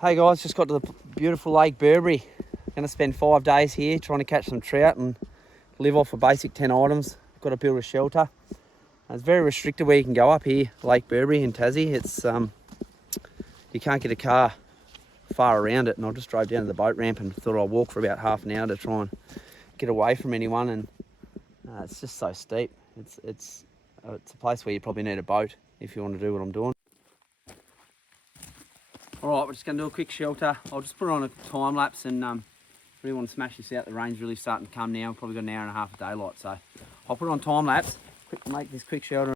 Hey guys, just got to the beautiful Lake Burbury. Going to spend 5 days here trying to catch some trout and live off a basic 10 items. Got to build a shelter. It's very restricted where you can go up here, Lake Burbury in Tassie. It's you can't get a car far around it, and I just drove down to the boat ramp and thought I'd walk for about half an hour to try and get away from anyone. And it's just so steep. It's a place where you probably need a boat if you want to do what I'm doing. Alright, we're just going to do a quick shelter. I'll just put on a time lapse and really want to smash this out. The rain's really starting to come now. We've probably got an hour and a half of daylight, so I'll put it on time lapse, make this quick shelter.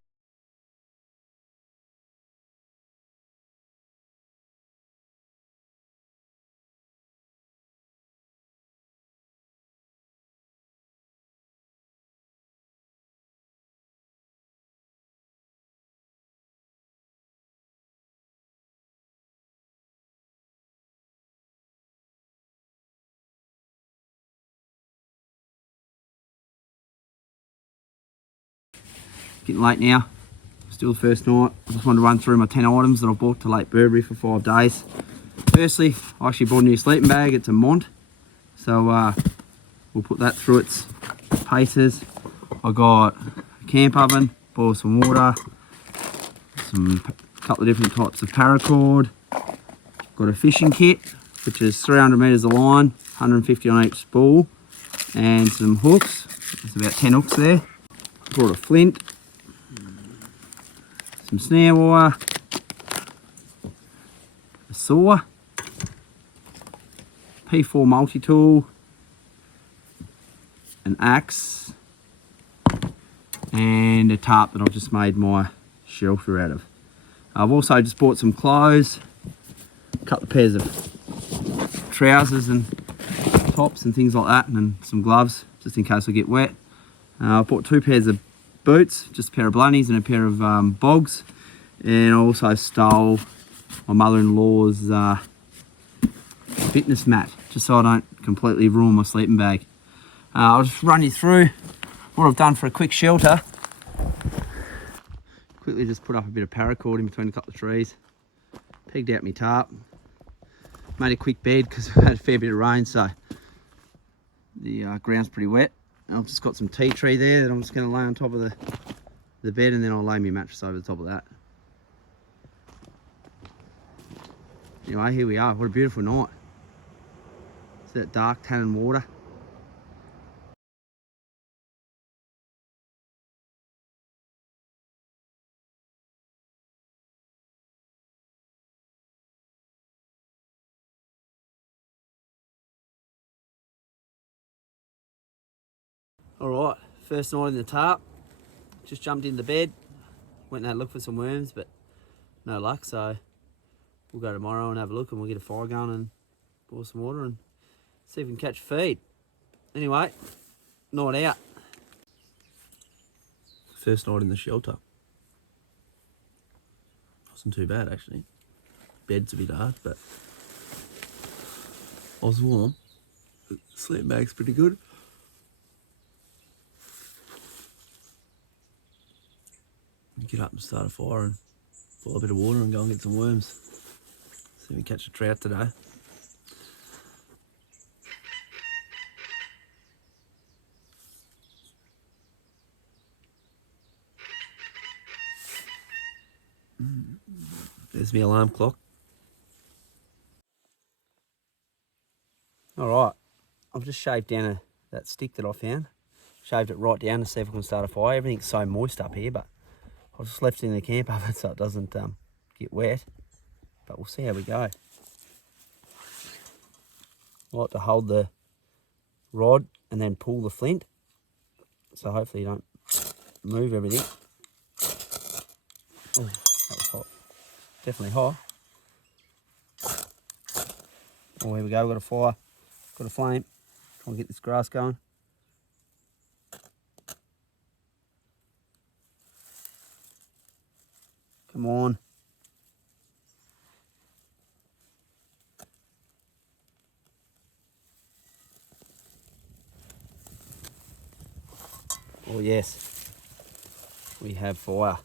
Getting late now, still the first night. I just wanted to run through my 10 items that I've brought to Lake Burbury for 5 days. Firstly, I actually bought a new sleeping bag. It's a Mont, so we'll put that through its paces. I got a camp oven, boil some water, couple of different types of paracord. Got a fishing kit, which is 300 metres of line, 150 on each spool, and some hooks. There's about 10 hooks there. Brought a flint, some snare wire, a saw, P4 multi-tool, an axe, and a tarp that I've just made my shelter out of. I've also just bought some clothes, a couple of pairs of trousers and tops and things like that, and then some gloves just in case I get wet. I bought 2 pairs of boots, just a pair of blunnies and a pair of bogs, and I also stole my mother-in-law's fitness mat just so I don't completely ruin my sleeping bag. I'll just run you through what I've done for a quick shelter. Quickly just put up a bit of paracord in between a couple of trees, pegged out my tarp, made a quick bed because we've had a fair bit of rain, so the ground's pretty wet. I've just got some tea tree there that I'm just going to lay on top of the bed, and then I'll lay my mattress over the top of that. Anyway, here we are. What a beautiful night. It's that dark tannin water. Alright, first night in the tarp. Just jumped in the bed. Went and had a look for some worms, but no luck, so we'll go tomorrow and have a look, and we'll get a fire going and boil some water and see if we can catch a feed. Anyway, night out. First night in the shelter. Wasn't too bad actually. Bed's a bit hard, but I was warm. The sleeping bag's pretty good. Get up and start a fire and boil a bit of water and go and get some worms. See if we catch a trout today. There's my alarm clock. Alright, I've just shaved down that stick that I found. Shaved it right down to see if I can start a fire. Everything's so moist up here, but I've just left it in the camp oven so it doesn't get wet. But we'll see how we go. I like to hold the rod and then pull the flint, so hopefully you don't move everything. Oh, that was hot. Definitely hot. Oh, here we go. We've got a fire. Got a flame. Try and get this grass going. Come on. Oh yes, we have fire.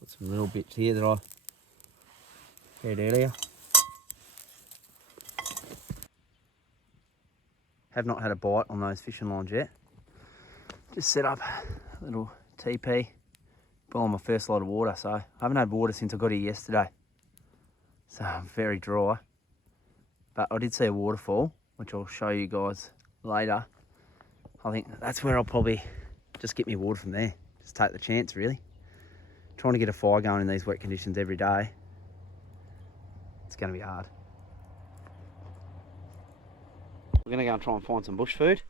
Got some real bits here that I had earlier. Have not had a bite on those fishing lines yet. Just set up a little TP, boiling my first lot of water. So I haven't had water since I got here yesterday. So I'm very dry. But I did see a waterfall, which I'll show you guys later. I think that's where I'll probably just get me water from there. Just take the chance, really. Trying to get a fire going in these wet conditions every day, it's going to be hard. We're going to go and try and find some bush food.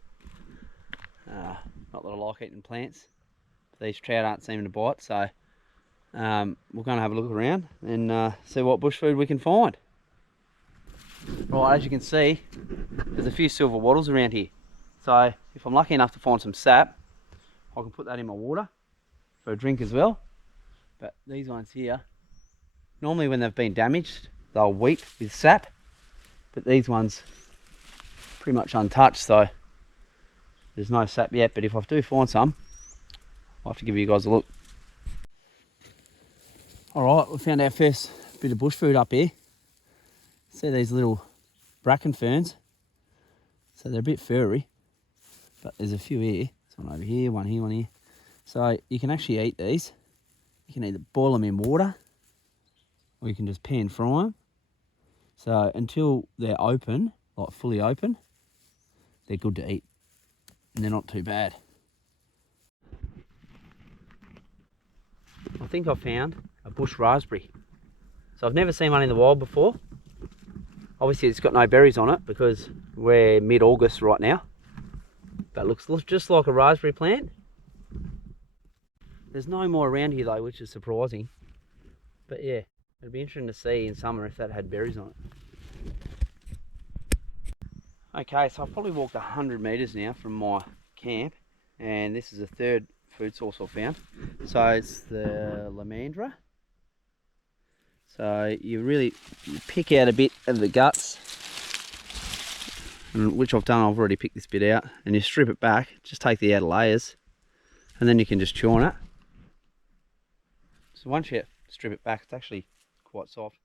Not that I like eating plants. These trout aren't seeming to bite, so we're going to have a look around and see what bush food we can find. Right, as you can see, there's a few silver wattles around here. So if I'm lucky enough to find some sap, I can put that in my water for a drink as well. But these ones here, normally when they've been damaged, they'll weep with sap. But these ones, pretty much untouched, so there's no sap yet. But if I do find some, I'll have to give you guys a look. Alright, we found our first bit of bush food up here. See these little bracken ferns? So they're a bit furry, but there's a few here. There's one over here, one here, one here. So you can actually eat these. You can either boil them in water, or you can just pan fry them. So until they're open, like fully open, they're good to eat. And they're not too bad. I think I found a bush raspberry. So I've never seen one in the wild before. Obviously it's got no berries on it because we're mid-August right now. But it looks just like a raspberry plant. There's no more around here though, which is surprising. But yeah, it'd be interesting to see in summer if that had berries on it. Okay, so I've probably walked 100 metres now from my camp, and this is the third food source I've found. So it's the lamandra. So you pick out a bit of the guts, which I've done. I've already picked this bit out, and you strip it back, just take the outer layers, and then you can just chew on it. So once you strip it back, it's actually quite soft.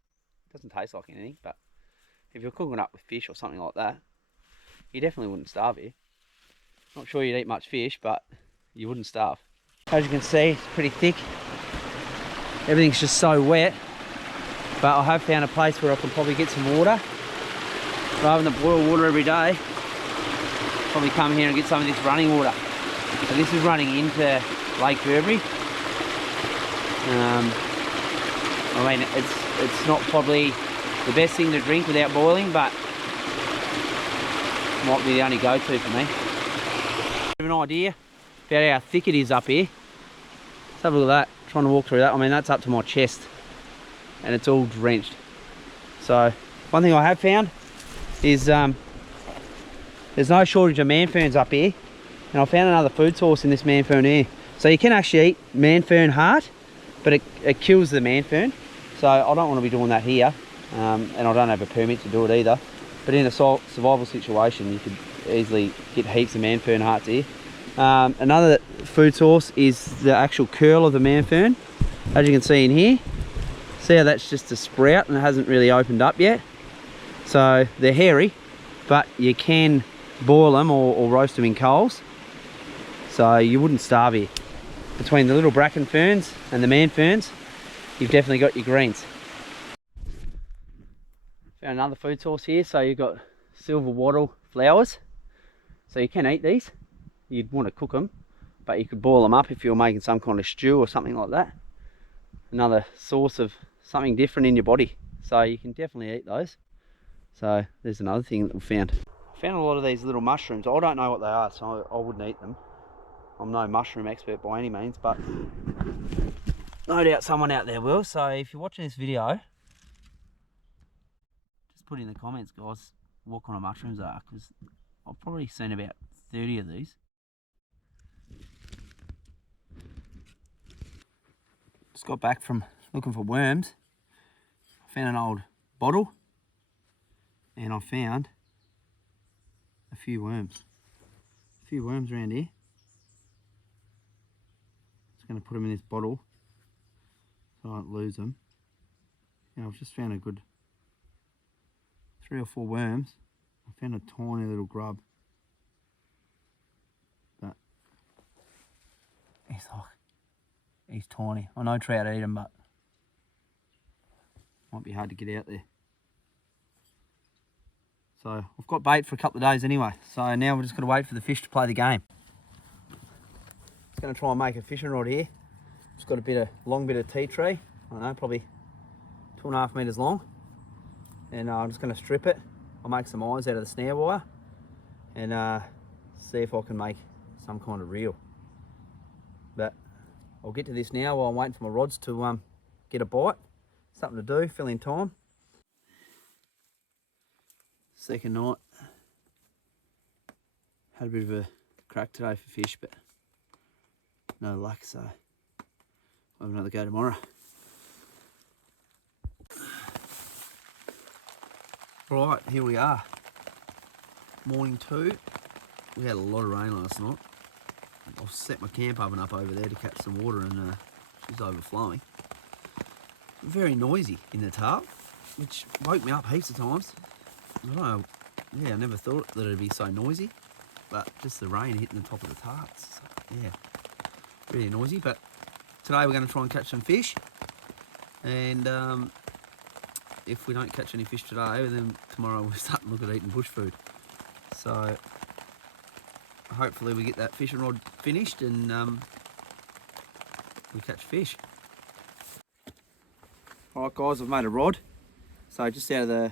It doesn't taste like anything, but if you're cooking it up with fish or something like that, you definitely wouldn't starve here. Not sure you'd eat much fish, but you wouldn't starve. As you can see, it's pretty thick. Everything's just so wet. But I have found a place where I can probably get some water. Rather than boil water every day, probably come here and get some of this running water. So this is running into Lake Burbury. I mean, it's not probably the best thing to drink without boiling, but might be the only go-to for me. Have an idea about how thick it is up here. Let's have a look at that. Trying to walk through that. I mean, that's up to my chest, and it's all drenched. So one thing I have found is there's no shortage of man ferns up here, and I found another food source in this man fern here. So you can actually eat man fern heart, but it kills the man fern. So I don't want to be doing that here, and I don't have a permit to do it either. But in a survival situation, you could easily get heaps of man fern hearts here. Another food source is the actual curl of the man fern. As you can see in here, see how that's just a sprout and it hasn't really opened up yet. So they're hairy, but you can boil them or roast them in coals. So you wouldn't starve here. Between the little bracken ferns and the man ferns, you've definitely got your greens. Found another food source here. So you've got silver wattle flowers. So you can eat these. You'd want to cook them, but you could boil them up if you're making some kind of stew or something like that. Another source of something different in your body. So you can definitely eat those. So there's another thing that we found. I found a lot of these little mushrooms. I don't know what they are, so I wouldn't eat them. I'm no mushroom expert by any means, but no doubt someone out there will. So if you're watching this video, just put in the comments, guys, what kind of mushrooms they are, because I've probably seen about 30 of these. Just got back from looking for worms. I found an old bottle, and I found a few worms. A few worms around here. Just going to put them in this bottle so I don't lose them. Yeah, I've just found a good 3 or 4 worms. I found a tiny little grub. he's tiny. I know trout eat them, but might be hard to get out there. So I've got bait for a couple of days anyway. So now we're just going to wait for the fish to play the game. Just going to try and make a fishing rod here. It's got a long bit of tea tree. I don't know, probably 2.5 meters long. And I'm just going to strip it. I'll make some eyes out of the snare wire and see if I can make some kind of reel. But I'll get to this now while I'm waiting for my rods to get a bite. Something to do, fill in time. Second night. Had a bit of a crack today for fish, but no luck, so I'll have another go tomorrow. Right, here we are. Morning 2. We had a lot of rain last night. I've set my camp oven up over there to catch some water, and she's overflowing. Very noisy in the tub, which woke me up heaps of times. I don't know, yeah, I never thought that it'd be so noisy, but just the rain hitting the top of the tarts, so, yeah, really noisy. But today we're going to try and catch some fish, and if we don't catch any fish today, then tomorrow we'll start to look at eating bush food. So hopefully we get that fishing rod finished and we catch fish. Alright guys, I've made a rod. So just out of the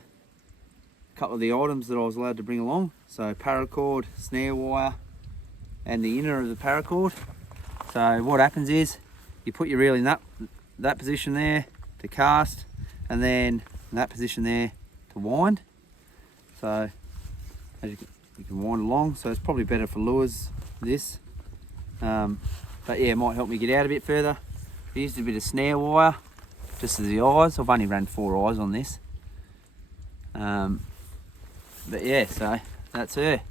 couple of the items that I was allowed to bring along. So paracord, snare wire, and the inner of the paracord. So what happens is you put your reel in that position there to cast, and then in that position there to wind. So as you can wind along, so it's probably better for lures, this. But yeah, it might help me get out a bit further. I used a bit of snare wire, just as the eyes. I've only ran 4 eyes on this. But yeah, so that's her.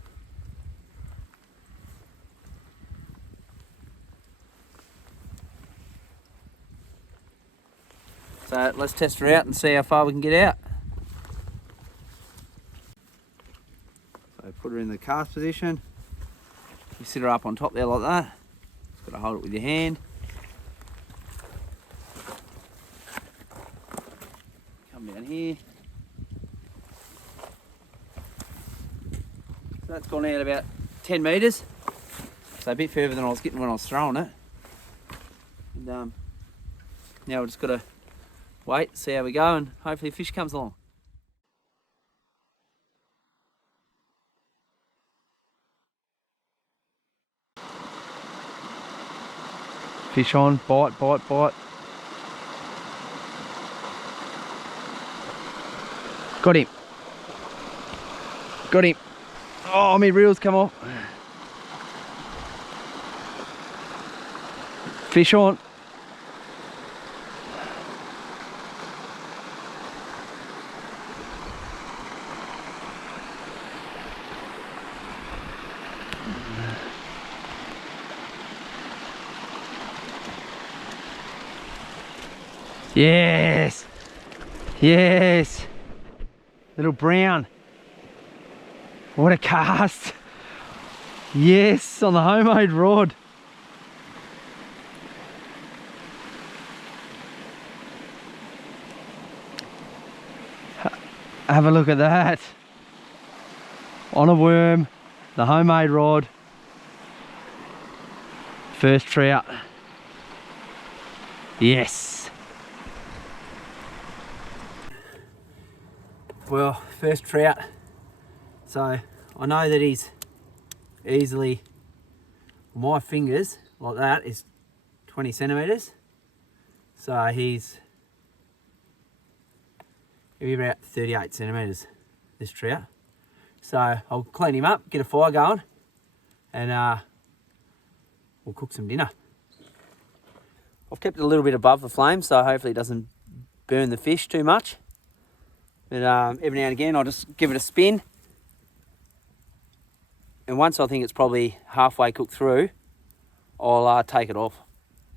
So let's test her out and see how far we can get out. So put her in the cast position. You sit her up on top there like that. Just got to hold it with your hand. Come down here. So that's gone out about 10 metres. So a bit further than I was getting when I was throwing it. And now we've just got to wait, see how we go, and hopefully a fish comes along. Fish on, bite, bite, bite. Got him. Got him. Oh, my reel's come off. Fish on. Yes, yes, little brown. What a cast. Yes, on the homemade rod. Have a look at that. On a worm, the homemade rod. First trout. Yes. Well, first trout. So I know that he's easily, my fingers like that is 20 centimetres. So he's maybe about 38 centimetres, this trout. So I'll clean him up, get a fire going, and we'll cook some dinner. I've kept it a little bit above the flame, so hopefully it doesn't burn the fish too much. But every now and again I'll just give it a spin. And once I think it's probably halfway cooked through, I'll take it off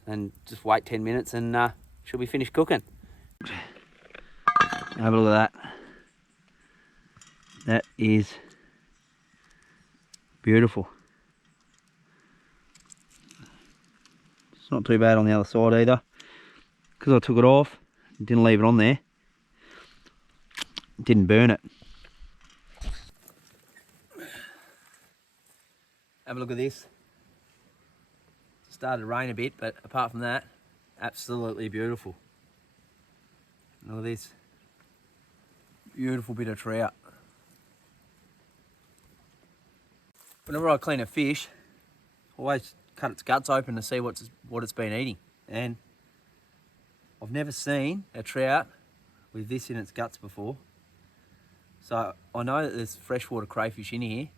and just wait 10 minutes and she'll be finished cooking. Have a look at that. That is beautiful. It's not too bad on the other side either. Because I took it off, didn't leave it on there, didn't burn it. Have a look at this. It started to rain a bit, but apart from that, absolutely beautiful. Look at this. Beautiful bit of trout. Whenever I clean a fish, I always cut its guts open to see what it's been eating. And I've never seen a trout with this in its guts before. So I know that there's freshwater crayfish in here,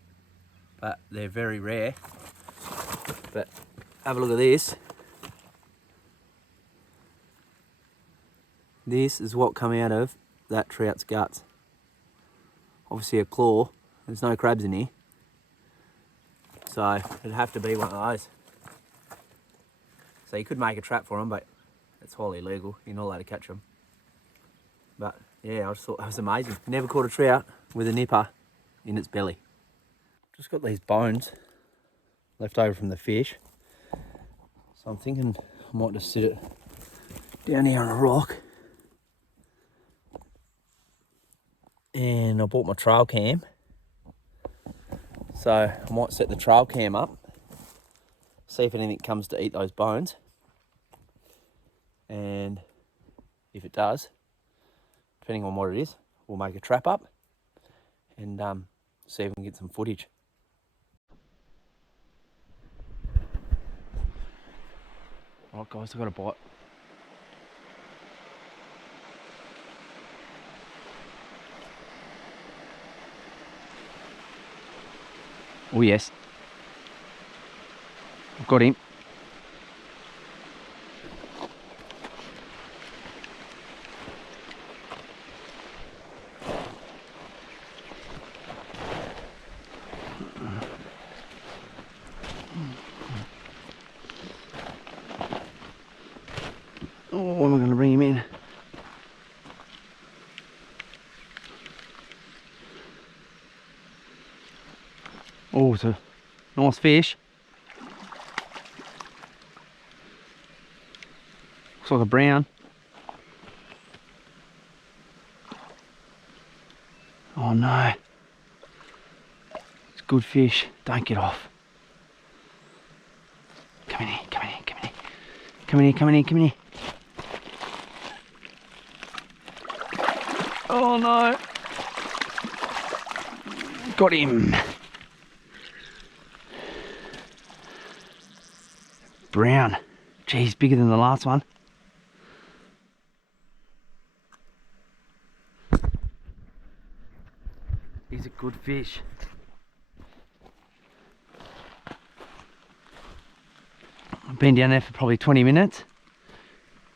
but they're very rare. But have a look at this. This is what come out of that trout's guts. Obviously a claw. There's no crabs in here. So it'd have to be one of those. So you could make a trap for them, but it's highly illegal. You're not allowed to catch them. But yeah, I just thought that was amazing. Never caught a trout with a nipper in its belly. Just got these bones left over from the fish. So I'm thinking I might just sit it down here on a rock. And I bought my trail cam. So I might set the trail cam up, see if anything comes to eat those bones. And if it does, depending on what it is, we'll make a trap up and see if we can get some footage. Alright guys, I got a bite. Oh yes, I've got him. Oh, am I going to bring him in? Oh, it's a nice fish. Looks like a brown. Oh no. It's good fish. Don't get off. Come in here, come in here, come in here. Come in here, come in here, come in here. Oh no. Got him. Brown. Geez, bigger than the last one. He's a good fish. I've been down there for probably 20 minutes.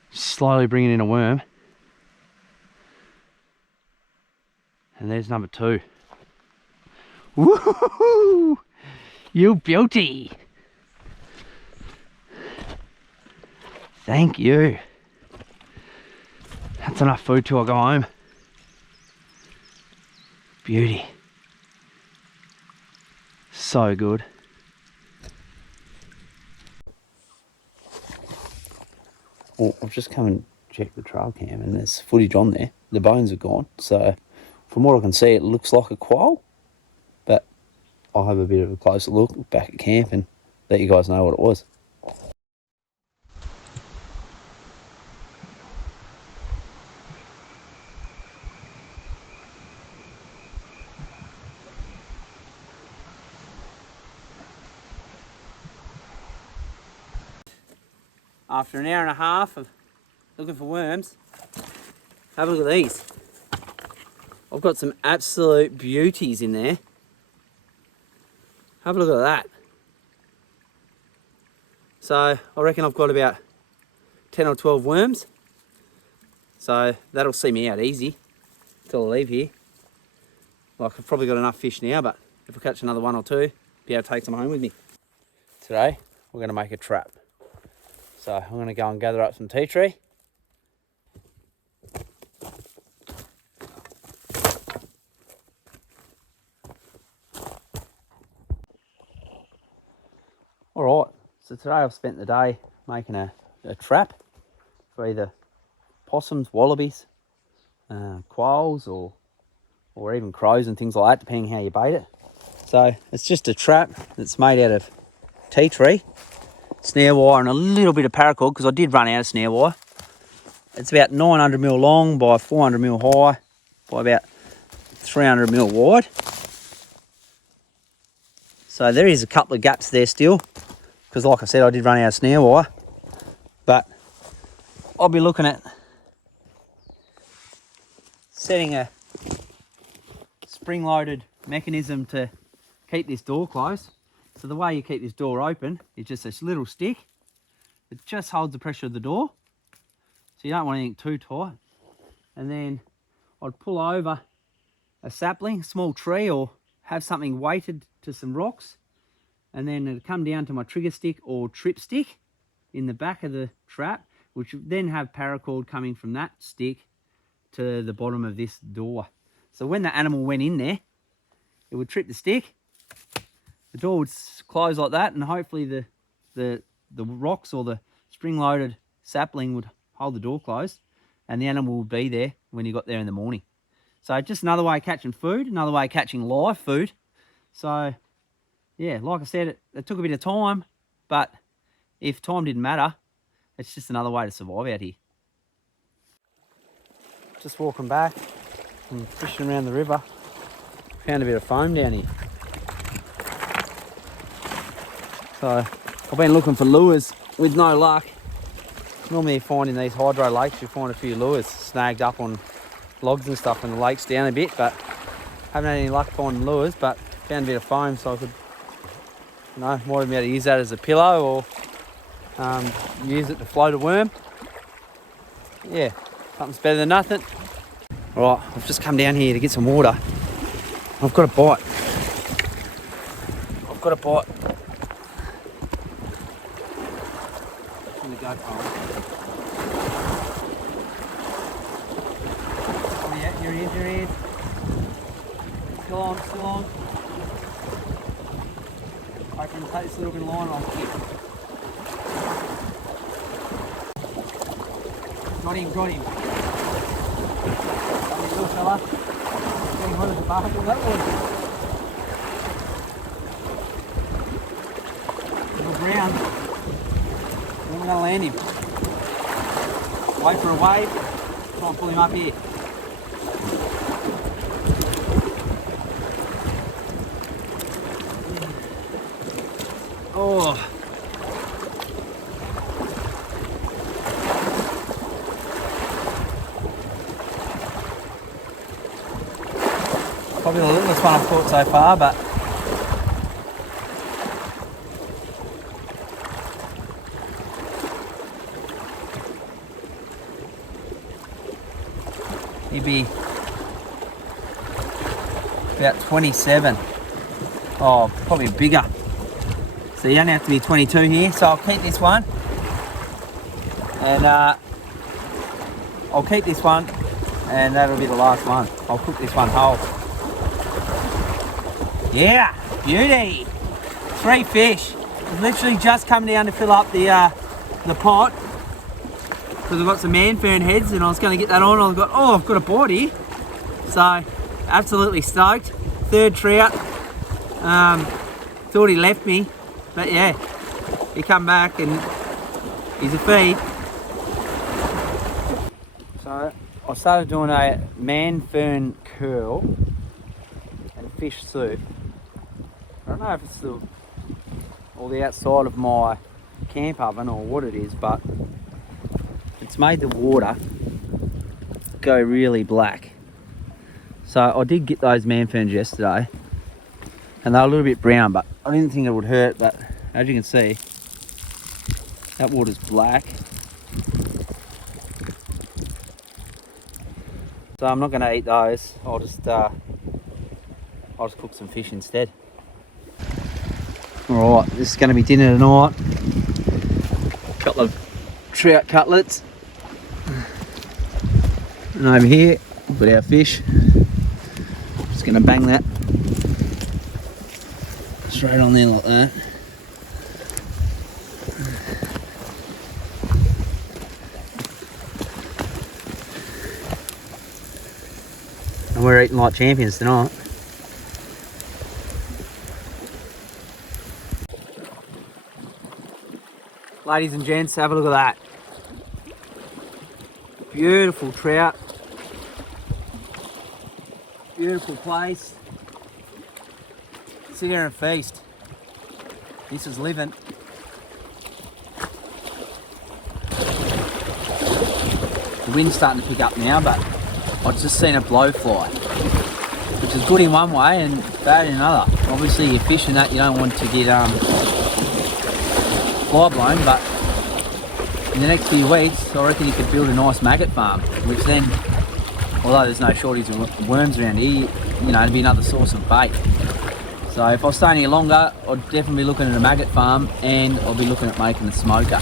Slowly bringing in a worm. And there's number 2. Woohoo! You beauty! Thank you. That's enough food till I go home. Beauty. So good. Well, I've just come and checked the trail cam and there's footage on there. The bones are gone. So from what I can see, it looks like a quail. But I'll have a bit of a closer look back at camp and let you guys know what it was. After an hour and a half of looking for worms, have a look at these. I've got some absolute beauties in there. Have a look at that. So I reckon I've got about 10 or 12 worms. So that'll see me out easy till I leave here. Like I've probably got enough fish now, but if I catch another 1 or 2, be able to take some home with me. Today we're going to make a trap. So I'm going to go and gather up some tea tree. Alright, so today I've spent the day making a trap for either possums, wallabies, quails, or even crows and things like that, depending how you bait it. So it's just a trap that's made out of tea tree, snare wire and a little bit of paracord, because I did run out of snare wire. It's about 900mm long by 400mm high by about 300mm wide. So there is a couple of gaps there still, because like I said, I did run out of snare wire. But I'll be looking at setting a spring-loaded mechanism to keep this door closed. So the way you keep this door open is just this little stick. It just holds the pressure of the door. So you don't want anything too tight. And then I'd pull over a sapling, small tree, or have something weighted to some rocks. And then it'd come down to my trigger stick or trip stick in the back of the trap, which would then have paracord coming from that stick to the bottom of this door. So when the animal went in there, it would trip the stick, the door would close like that, and hopefully the rocks or the spring-loaded sapling would hold the door closed, and the animal would be there when you got there in the morning. So just another way of catching food, another way of catching live food. So yeah, like I said, it took a bit of time, but if time didn't matter, it's just another way to survive out here. Just walking back and fishing around the river. Found a bit of foam down here. So I've been looking for lures with no luck. Normally you find in these hydro lakes, you find a few lures snagged up on logs and stuff when the lake's down a bit, but haven't had any luck finding lures, but found a bit of foam, so I could, might be able to use that as a pillow, or use it to float a worm. Yeah, something's better than nothing. Right, I've just come down here to get some water. I've got a bite. In the gut hole. Oh yeah, here he is. Still on. I can take this little bit of line and I'll kick. Got him. Little fella. Getting hot as a bark with that one. Little brown. I'm going to land him. Wait for a wave. Try and pull him up here. Oh. Probably the littlest one I've caught so far, but he'd be about 27. Oh, probably bigger. So you only have to be 22 here. So I'll keep this one, and and that'll be the last one. I'll cook this one whole. Yeah, beauty. 3 fish. I've literally just come down to fill up the pot, because I've got some manfern heads and I was going to get that on. I've got a bite here. So absolutely stoked. 3rd trout. Thought he left me, but yeah, he come back and he's a feed. So I started doing a manfern curl and fish soup. I don't know if it's the outside of my camp oven or what it is, but it's made the water go really black. So I did get those manferns yesterday, and they're a little bit brown, but I didn't think it would hurt. But as you can see, that water's black. So I'm not going to eat those. I'll just cook some fish instead. Alright, this is going to be dinner tonight. A couple of trout cutlets. And over here, we've got our fish. Just going to bang that straight on there like that. And we're eating like champions tonight. Ladies and gents, have a look at that. Beautiful trout. Beautiful place. Sit here and feast. This is living. The wind's starting to pick up now, but I've just seen a blowfly, which is good in one way and bad in another. Obviously, you're fishing that, you don't want to get fly blown, but in the next few weeks, I reckon you could build a nice maggot farm, which then, although there's no shortage of worms around here, you know, it'd be another source of bait. So if I was staying here longer, I'd definitely be looking at a maggot farm, and I'll be looking at making a smoker.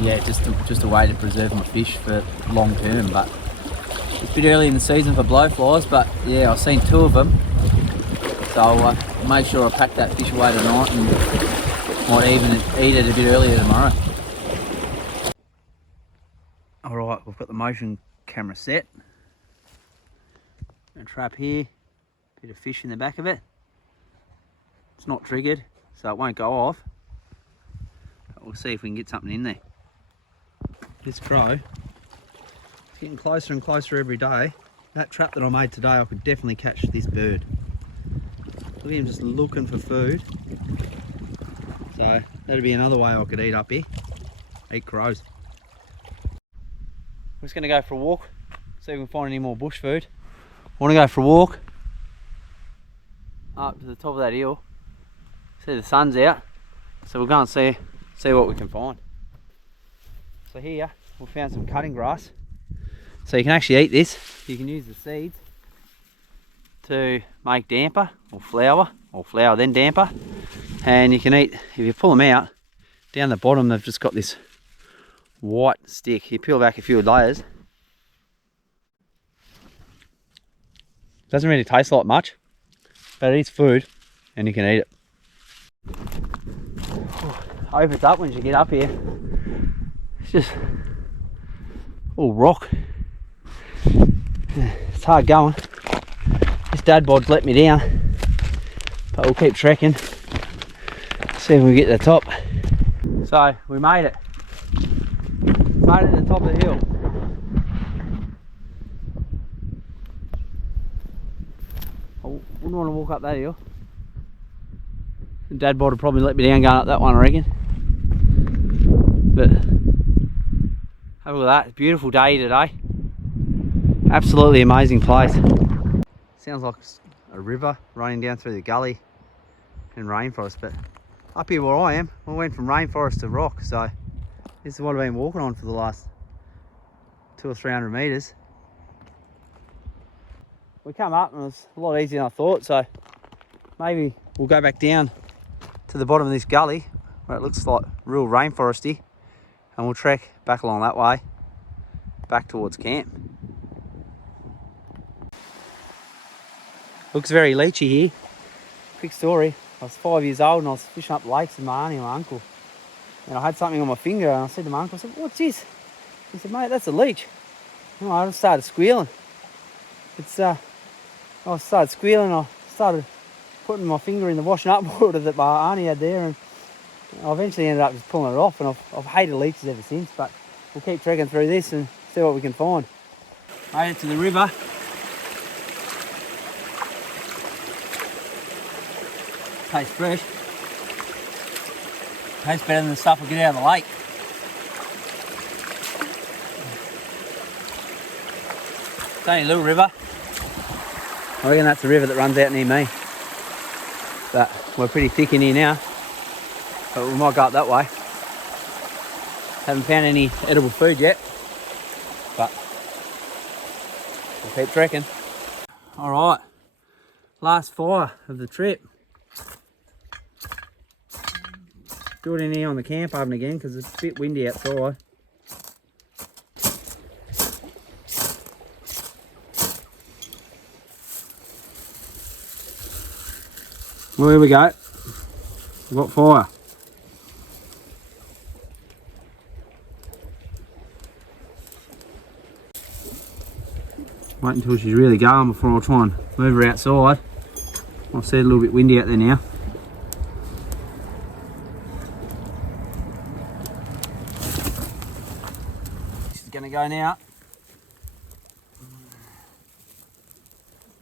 Yeah, just a way to preserve my fish for long term. But it's a bit early in the season for blowflies, but yeah, I've seen 2 of them. So I made sure I packed that fish away tonight, and might even eat it a bit earlier tomorrow. Alright, we've got the motion camera set. A trap here, bit of fish in the back of it. It's not triggered, so it won't go off. But we'll see if we can get something in there. This crow is getting closer and closer every day. That trap that I made today, I could definitely catch this bird. Look at him just looking for food. So that'd be another way I could eat up here. Eat crows. I'm just going to go for a walk, see if we can find any more bush food. I want to go for a walk up to the top of that hill. See the sun's out, so we'll go and see what we can find. So here we found some cutting grass. So you can actually eat this. You can use the seeds to make damper or flour then damper. And you can eat, if you pull them out, down the bottom they've just got this white stick. You peel back a few layers. Doesn't really taste like much, but it is food and you can eat it. Opens up once you get up here. It's just all rock. It's hard going. This dad bod's let me down, but we'll keep trekking. See if we get to the top. So we made it. Made it to the top of the hill. I wouldn't want to walk up that hill. The dad bod would probably let me down going up that one, I reckon. But have a look at that. It's a beautiful day today. Absolutely amazing place. Sounds like a river running down through the gully and rainforest, but up here where I am, I went from rainforest to rock, so this is what I've been walking on for the last 200 or 300 metres. We come up and it was a lot easier than I thought, so maybe we'll go back down to the bottom of this gully where it looks like real rainforesty, and we'll trek back along that way, back towards camp. Looks very leechy here. Quick story, I was 5 years old and I was fishing up lakes with my auntie and my uncle. And I had something on my finger and I said to my uncle, I said, "What's this?" He said, "Mate, that's a leech." And I just started squealing. I started squealing, I started putting my finger in the washing up water that my auntie had there, and I eventually ended up just pulling it off, and I've hated leeches ever since, but we'll keep trekking through this and see what we can find. Made it to the river. Tastes fresh. Tastes better than the stuff we get out of the lake. It's only a little river. I reckon that's the river that runs out near me. But we're pretty thick in here now. But we might go up that way. Haven't found any edible food yet. But we'll keep trekking. Alright. Last fire of the trip. Do it in here on the camp oven again because it's a bit windy outside. Well, here we go. We've got fire. Wait until she's really going before I'll try and move her outside. I see it a little bit windy out there now. She's going to go now.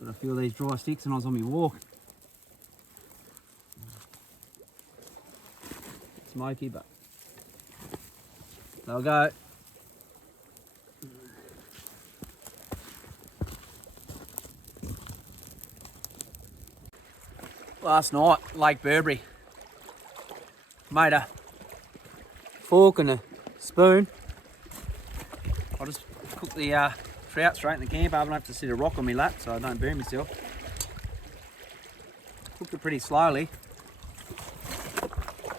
Got a few of these dry sticks and I was on my walk. Smoky, but they'll go. Last night, Lake Burbury. Made a fork and a spoon. I just cooked the trout straight in the camp. I haven't have to sit a rock on my lap so I don't burn myself. Cooked it pretty slowly.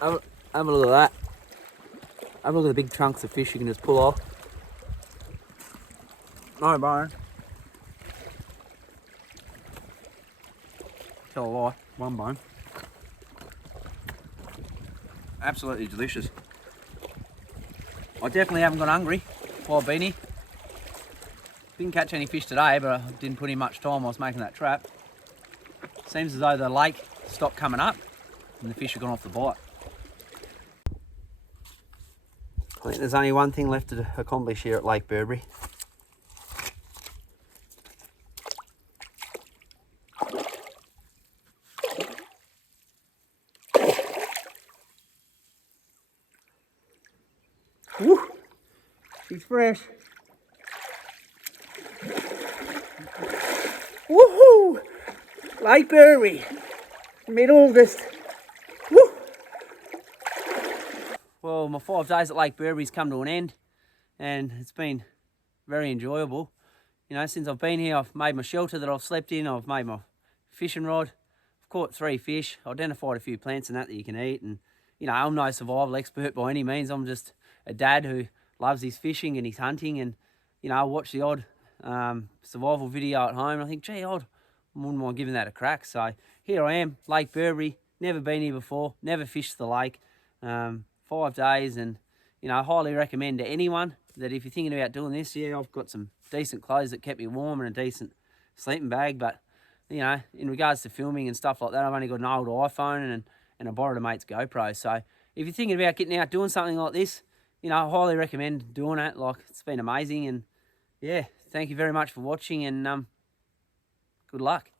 Have a look at that. Have a look at the big chunks of fish you can just pull off. No bone. Tell a lie, one bone. Absolutely delicious. I definitely haven't got hungry while I've been here. Didn't catch any fish today, but I didn't put in much time while I was making that trap. Seems as though the lake stopped coming up and the fish have gone off the bite. I think there's only one thing left to accomplish here at Lake Burbury. Woo! She's fresh. Woohoo! Lake Burbury, mid-August. Woo! Well, my 5 days at Lake Burbury's come to an end and it's been very enjoyable. You know, since I've been here, I've made my shelter that I've slept in, I've made my fishing rod, I've caught 3 fish, identified a few plants and that you can eat, and you know, I'm no survival expert by any means. I'm just a dad who loves his fishing and his hunting, and you know, I watch the odd survival video at home and I think, gee, I wouldn't mind giving that a crack. So here I am, Lake Burbury, never been here before, never fished the lake. 5 days, and you know, I highly recommend to anyone that if you're thinking about doing this, yeah, I've got some decent clothes that kept me warm and a decent sleeping bag, but you know, in regards to filming and stuff like that, I've only got an old iPhone and I borrowed a mate's GoPro. So if you're thinking about getting out doing something like this, you know, I highly recommend doing it. Like, it's been amazing, and yeah, thank you very much for watching, and good luck.